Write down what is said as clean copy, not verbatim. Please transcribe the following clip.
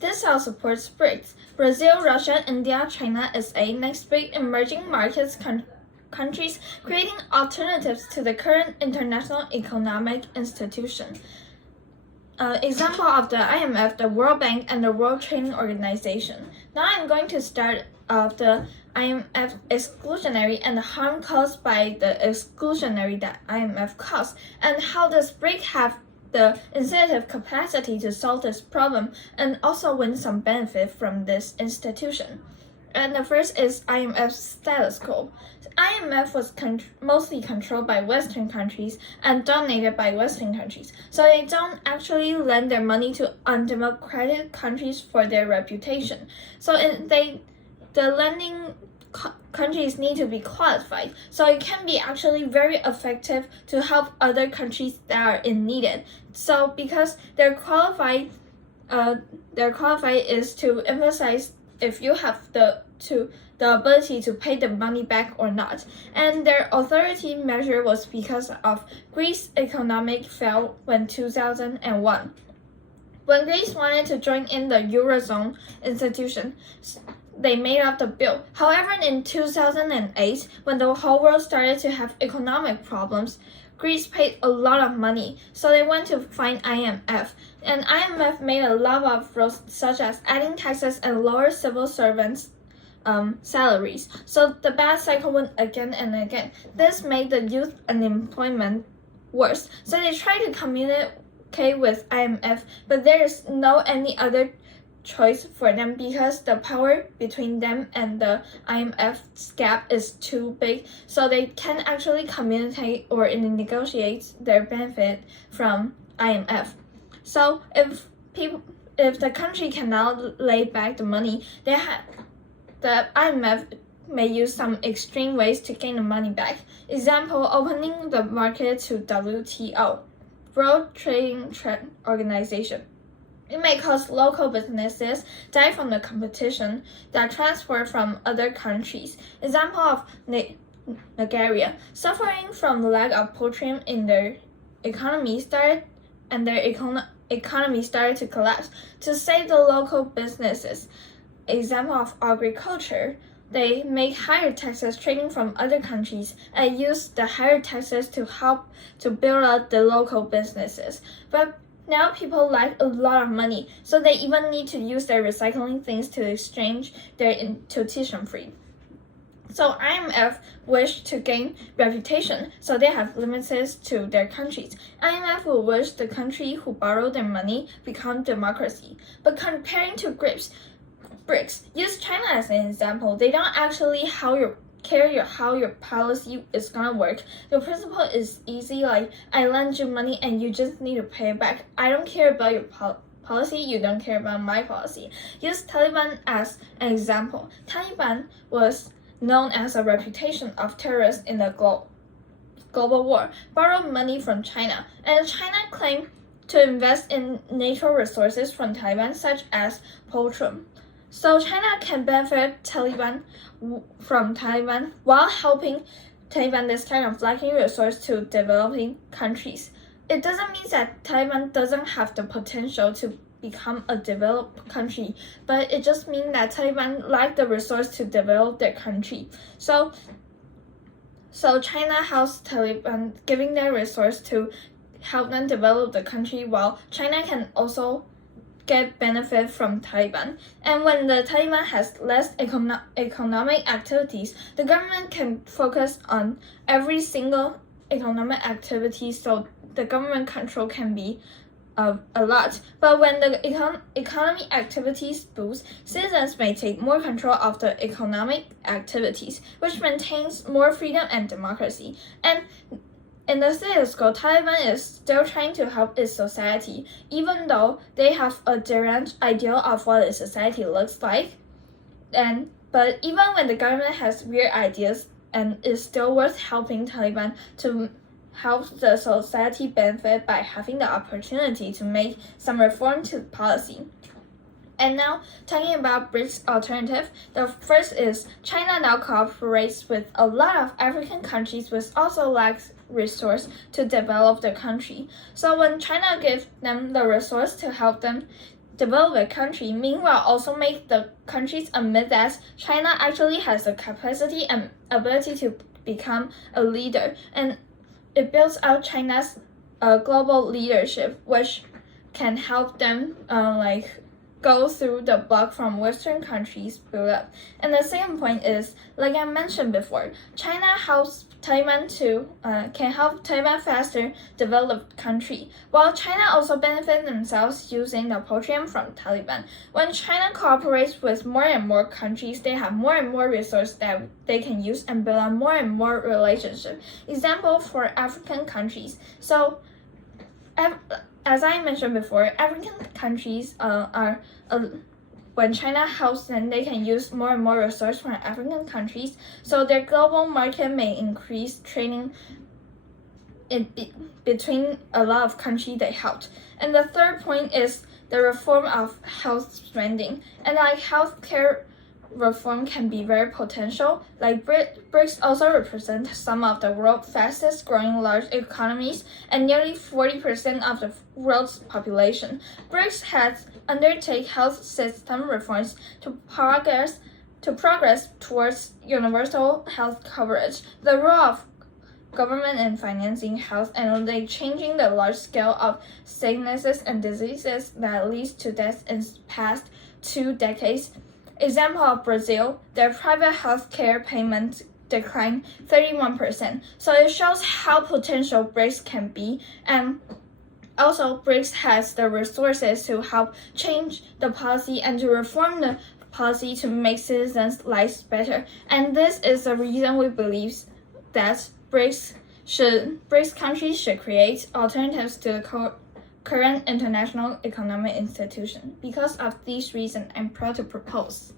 This all supports BRICS. Brazil, Russia, India, China, SA, next big emerging markets countries creating alternatives to the current international economic institution. Example of the IMF, the World Bank, and the World Trade Organization. Now I'm going to start of the IMF exclusionary and the harm caused by the exclusionary that IMF caused, and how does BRIC have the incentive capacity to solve this problem and also win some benefit from this institution. And the first is IMF's status quo. IMF was mostly controlled by Western countries and dominated by Western countries, so they don't actually lend their money to undemocratic countries for their reputation. So the lending countries need to be qualified, so it can be actually very effective to help other countries that are in need. So because they're qualified is to emphasize if you have the ability to pay the money back or not. And their authority measure was because of Greece's economic fail in 2001. When Greece wanted to join in the Eurozone institution, they made up the bill. However, in 2008, when the whole world started to have economic problems, Greece paid a lot of money, so they went to find IMF. And IMF made a lot of rules, such as adding taxes and lower civil servants' salaries. So the bad cycle went again and again. This made the youth unemployment worse. So they tried to communicate with IMF, but there is no any other choice for them because the power between them and the IMF's gap is too big, so they can actually communicate or negotiate their benefit from IMF. So if the country cannot lay back the money, the IMF may use some extreme ways to gain the money back. Example, opening the market to WTO, World Trade Organization. It may cause local businesses die from the competition that transfer from other countries. Example of Nigeria, suffering from the lack of petroleum in their economy started to collapse. To save the local businesses, example of agriculture, they make higher taxes trading from other countries and use the higher taxes to help to build up the local businesses. But now people lack a lot of money, so they even need to use their recycling things to exchange their tuition free. So IMF wish to gain reputation, so they have limits to their countries. IMF will wish the country who borrow their money become democracy. But comparing to BRICS, use China as an example. They don't actually care how your policy is gonna work. The principle is easy, like I lend you money and you just need to pay it back. I don't care about your policy, you don't care about my policy. Use Taliban as an example. Taliban was known as a reputation of terrorists in the global war, borrowed money from China, and China claimed to invest in natural resources from Taiwan such as petroleum. So China can benefit from Taiwan while helping Taiwan this kind of lacking resource to developing countries. It doesn't mean that Taiwan doesn't have the potential to become a developed country, but it just means that Taiwan lack the resource to develop their country. So China helps Taliban, giving their resource to help them develop the country, while China can also get benefit from Taliban. And when the Taliban has less economic activities, the government can focus on every single economic activity, so the government control can be a lot. But when the economic activities boost, citizens may take more control of the economic activities, which maintains more freedom and democracy. And in the status quo, Taliban is still trying to help its society, even though they have a direct idea of what its society looks like. But even when the government has weird ideas, and it's still worth helping Taliban to help the society benefit by having the opportunity to make some reform to policy. And now, talking about BRICS alternative, the first is China now cooperates with a lot of African countries which also lacks resource to develop the country. So when China gives them the resource to help them, developed country, meanwhile also make the countries admit that China actually has the capacity and ability to become a leader, and it builds out China's global leadership, which can help them go through the block from Western countries build up. And the second point is, like I mentioned before, China helps Taiwan can help Taiwan faster developed country, while China also benefit themselves using the program from Taliban. When China cooperates with more and more countries, they have more and more resources that they can use and build up more and more relationship. Example for African countries. So, as I mentioned before, African countries when China helps them, they can use more and more resources from African countries, so their global market may increase trading between a lot of countries they helped. And the third point is the reform of health spending. And like healthcare reform can be very potential. Like BRICS also represent some of the world's fastest growing large economies and nearly 40% of the world's population. BRICS has undertaken health system reforms to progress towards universal health coverage. The role of government in financing health and changing the large scale of sicknesses and diseases that leads to deaths in past 2 decades. Example of Brazil, their private healthcare payments declined 31%. So it shows how potential BRICS can be, and also BRICS has the resources to help change the policy and to reform the policy to make citizens' lives better. And this is the reason we believe that BRICS countries should create alternatives to the current international economic institution. Because of these reasons, I'm proud to propose.